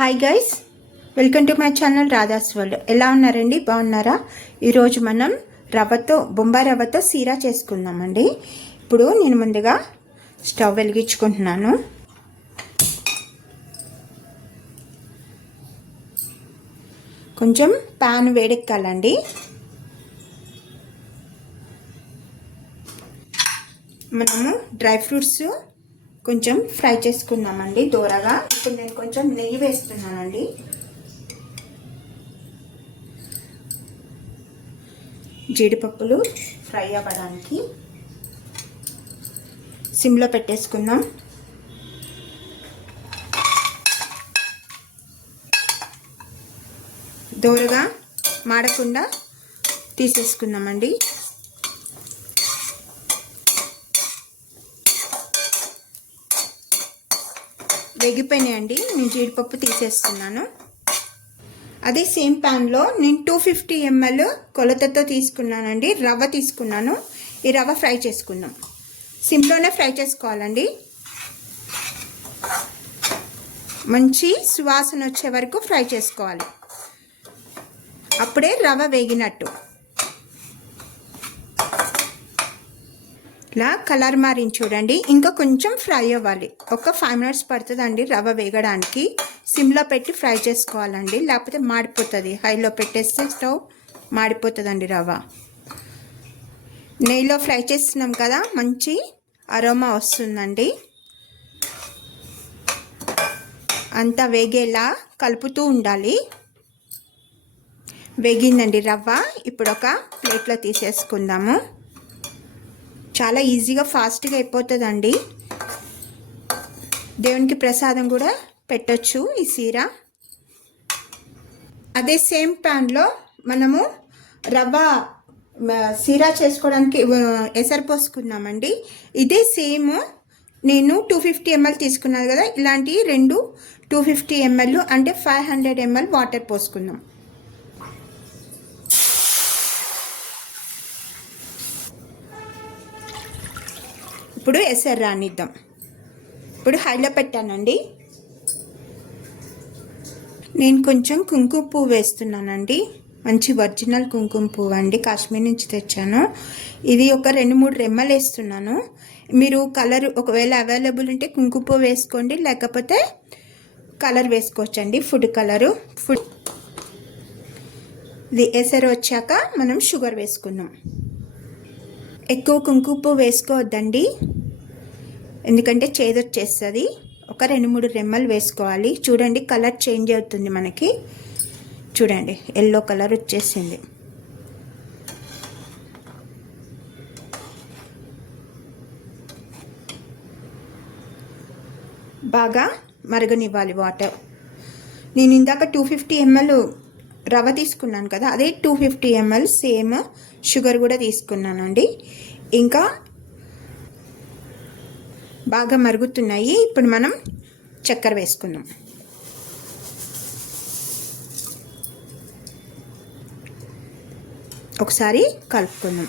Hi guys, welcome to my channel Radha's world. ఎలా ఉన్నారండి? బాగున్నారా? ఈరోజు మనం బొంబాయి రవ్వతో సీరా చేసుకుందామండి. ఇప్పుడు నేను ముందుగా స్టవ్ వెలిగించుకుంటున్నాను. కొంచెం ప్యాన్ వేడెక్కాలండి. మనము డ్రై ఫ్రూట్స్ కొంచెం ఫ్రై చేసుకుందామండి దూరగా. ఇప్పుడు నేను కొంచెం నెయ్యి వేస్తున్నానండి. జీడిపప్పులు ఫ్రై అవ్వడానికి సిమ్లో పెట్టేసుకుందాం. దూరగా మాడకుండా తీసేసుకుందామండి. వేగిపోయినాయండి. నేను జీడిపప్పు తీసేస్తున్నాను. అదే సేమ్ ప్యాన్లో నేను 250 ml కొలతతో తీసుకున్నానండి. రవ్వ తీసుకున్నాను. ఈ రవ్వ ఫ్రై చేసుకుందాం. సిమ్లోనే ఫ్రై చేసుకోవాలండి. మంచి సువాసన వచ్చే వరకు ఫ్రై చేసుకోవాలి. అప్పుడే రవ్వ వేగినట్టు. ఇలా కలర్ మారింది చూడండి. ఇంకా కొంచెం ఫ్రై అవ్వాలి. ఒక 5 minutes పడుతుందండి రవ్వ వేగడానికి. సిమ్లో పెట్టి ఫ్రై చేసుకోవాలండి, లేకపోతే మాడిపోతుంది. హైలో పెట్టేస్తే స్టవ్ మాడిపోతుందండి రవ్వ. నెయ్యిలో ఫ్రై చేస్తున్నాం కదా, మంచి అరోమా వస్తుందండి. అంతా వేగేలా కలుపుతూ ఉండాలి. వేగిందండి రవ్వ. ఇప్పుడు ఒక ప్లేట్లో తీసేసుకుందాము. చాలా ఈజీగా ఫాస్ట్గా అయిపోతుందండి. దేవునికి ప్రసాదం కూడా పెట్టొచ్చు ఈ సీరా. అదే సేమ్ ప్యాన్లో మనము రవ్వ సీరా చేసుకోవడానికి ఎసరు పోసుకుందామండి. ఇదే సేమ్ నేను 250 ml తీసుకున్నాను కదా, ఇలాంటి 250 ml అంటే 500 ml వాటర్ పోసుకుందాం. ఇప్పుడు ఎసరు రానిద్దాం. ఇప్పుడు హైలో పెట్టానండి. నేను కొంచెం కుంకుమ పువ్వు వేస్తున్నానండి. మంచి ఒరిజినల్ కుంకుమ పువ్వు అండి, కాశ్మీర్ నుంచి తెచ్చాను. ఇది ఒక 2-3 రెమ్మలు వేస్తున్నాను. మీరు కలర్ ఒకవేళ అవైలబుల్ ఉంటే కుంకుమ పువ్వు వేసుకోండి, లేకపోతే కలర్ వేసుకోవచ్చండి, ఫుడ్ కలరు. ఇది ఎసరు వచ్చాక మనం షుగర్ వేసుకుందాం. ఎక్కువ కుంకుమ పువ్వు వేసుకోవద్దండి, ఎందుకంటే చేదొచ్చేస్తుంది. ఒక 2-3 రెమ్మలు వేసుకోవాలి. చూడండి కలర్ చేంజ్ అవుతుంది మనకి. చూడండి ఎల్లో కలర్ వచ్చేసింది. బాగా మరగనివ్వాలి వాటర్. నేను ఇందాక 250 ml రవ్వ తీసుకున్నాను కదా, అదే 250 ml సేమ్ షుగర్ కూడా తీసుకున్నానండి. ఇంకా బాగా మరుగుతున్నాయి. ఇప్పుడు మనం చక్కెర వేసుకుందాం. ఒకసారి కలుపుకుందాం.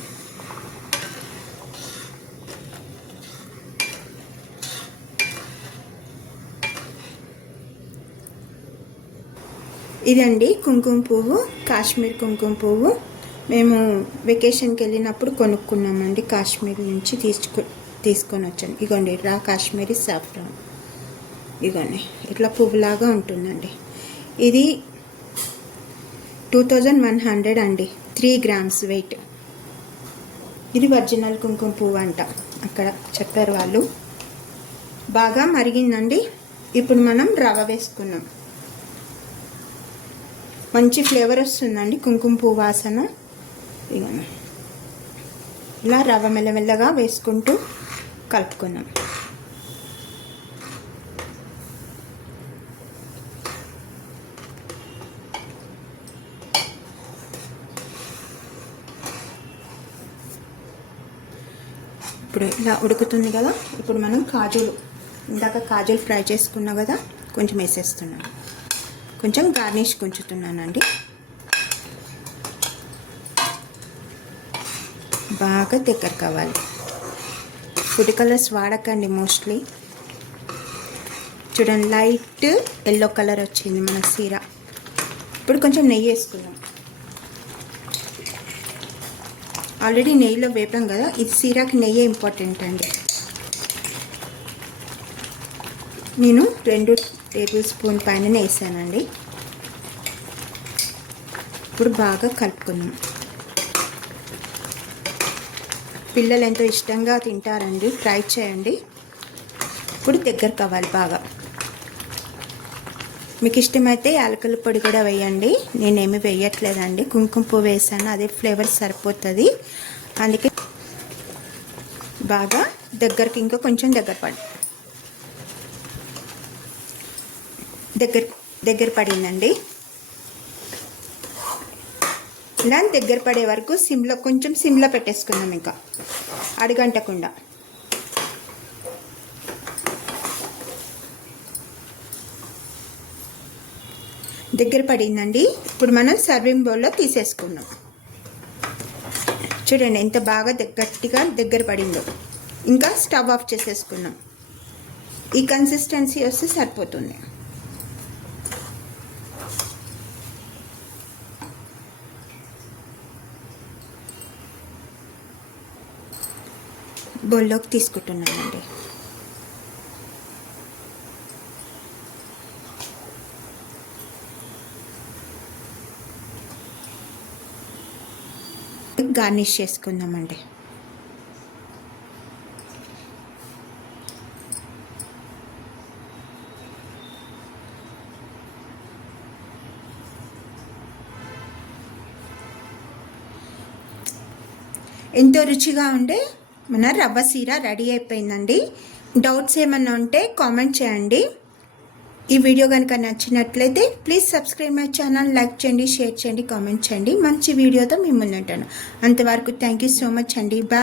ఇదండి కుంకుమ పువ్వు, కాశ్మీర్ కుంకుమ పువ్వు. మేము వెకేషన్కి వెళ్ళినప్పుడు కొనుక్కున్నామండి. కాశ్మీర్ నుంచి తీసుకొని వచ్చాను. ఇగోండి రా కాశ్మీరీ సాఫ్రాన్. ఇగోండి ఇట్లా పువ్వులాగా ఉంటుందండి. ఇది 2100 అండి, 3 grams వెయిట్. ఇది ఒరిజినల్ కుంకుమ పువ్వు అంట అక్కడ చెప్పారు వాళ్ళు. బాగా మరిగిందండి. ఇప్పుడు మనం రవ్వ వేసుకున్నాం. మంచి ఫ్లేవర్ వస్తుందండి కుంకుమ పువ్వు వాసన. ఇగోండి ఇలా రవ్వ మెల్లమెల్లగా వేసుకుంటూ కలుపుకున్నాం. ఇప్పుడు ఇలా ఉడుకుతుంది కదా, ఇప్పుడు మనం ఇందాక కాజులు ఫ్రై చేసుకున్నాం కదా, కొంచెం వేసేస్తున్నాం. కొంచెం గార్నిష్ ఉంచుతున్నానండి. బాగా దగ్గర కావాలి. ఫుడ్ కలర్స్ వాడకండి మోస్ట్లీ. చూడండి లైట్ ఎల్లో కలర్ వచ్చింది మన సీర. ఇప్పుడు కొంచెం నెయ్యి వేసుకుందాం. ఆల్రెడీ నెయ్యిలో వేపాం కదా, ఇది సీరాకి నెయ్యి ఇంపార్టెంట్ అండి. నేను 2 టేబుల్ స్పూన్ పైన వేసానండి. ఇప్పుడు బాగా కలుపుకుందాం. పిల్లలు ఎంతో ఇష్టంగా తింటారండి, ట్రై చేయండి. ఇప్పుడు దగ్గర కావాలి బాగా. మీకు ఇష్టమైతే యాలకుల పొడి కూడా వేయండి, నేనేమి వేయట్లేదండి. కుంకుమ పువ్వు వేసాను, అదే ఫ్లేవర్ సరిపోతుంది. అందుకే బాగా దగ్గరికి ఇంకా కొంచెం దగ్గర పడిందండి. ఇలా దగ్గర పడే వరకు కొంచెం సిమ్లో పెట్టేసుకుందాం, ఇంకా అడుగంటకుండా. దగ్గర పడిందండి. ఇప్పుడు మనం సర్వింగ్ బౌల్లో తీసేసుకుందాం. చూడండి ఎంత బాగా గట్టిగా దగ్గర పడిందో. ఇంకా స్టవ్ ఆఫ్ చేసేసుకున్నాం. ఈ కన్సిస్టెన్సీ వస్తే సరిపోతుంది. బౌల్లోకి తీసుకుంటున్నానండి. గార్నిష్ చేసుకుందామండి. ఎంతో రుచిగా ఉండే మన రవ్వ సీర రెడీ అయిపోయిందండి. డౌట్స్ ఏమన్నా ఉంటే కామెంట్ చేయండి. ఈ వీడియో కనుక నచ్చినట్లయితే please subscribe my channel, like చేయండి, షేర్ చేయండి, కామెంట్ చేయండి. మంచి వీడియోతో మీ ముందు ఉంటాను. అంతవరకు థ్యాంక్ యూ సో మచ్ అండి. బాయ్.